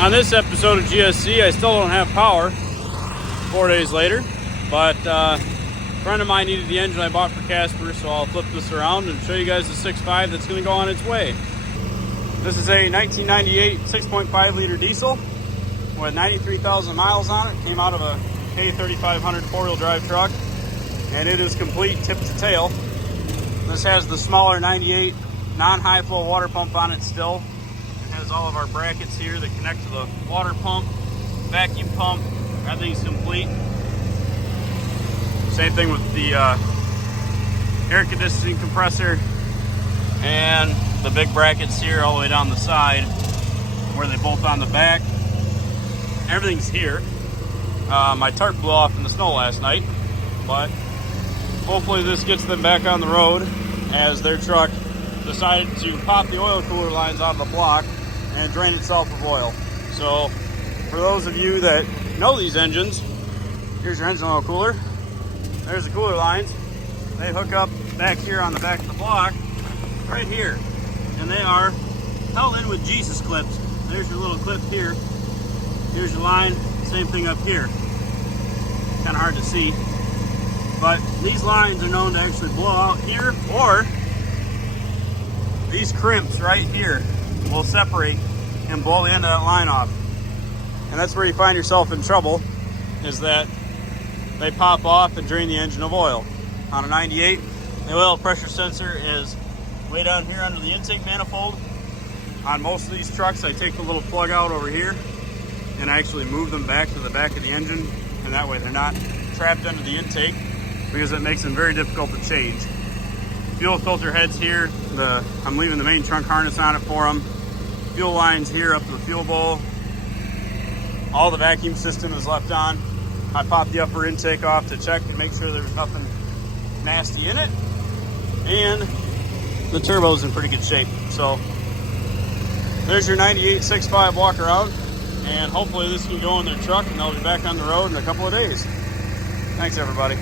On this episode of GSC, I still don't have power 4 days later, but a friend of mine needed the engine I bought for Casper, so I'll flip this around and show you guys the 6.5 that's going to go on its way. This is a 1998 6.5 liter diesel with 93,000 miles on it. Came out of a K3500 four-wheel drive truck, and it is complete tip to tail. This has the smaller 98 non-high flow water pump on it still. It has all of our brackets here that connect to the water pump, vacuum pump, everything's complete. Same thing with the air conditioning compressor and the big brackets here all the way down the side where they bolt on the back. Everything's here. My tarp blew off in the snow last night, but hopefully this gets them back on the road, as their truck decided to pop the oil cooler lines out of the block and drain itself of oil. So for those of you that know these engines, here's your engine oil cooler. There's the cooler lines. They hook up back here on the back of the block, right here. And they are held in with Jesus clips. There's your little clip here. Here's your line, same thing up here. Kind of hard to see. But these lines are known to actually blow out here, or these crimps right here will separate and blow the end of that line off. And that's where you find yourself in trouble, is that they pop off and drain the engine of oil. On a 98, the oil pressure sensor is way down here under the intake manifold. On most of these trucks, I take the little plug out over here and I actually move them back to the back of the engine, and that way they're not trapped under the intake, because it makes them very difficult to change. Fuel filter heads here, I'm leaving the main trunk harness on it for them. Fuel lines here up to the fuel bowl. All the vacuum system is left on. I popped the upper intake off to check and make sure there's nothing nasty in it. And the turbo's in pretty good shape. So there's your 98 6.5 walk around, and hopefully this can go in their truck and they'll be back on the road in a couple of days. Thanks everybody.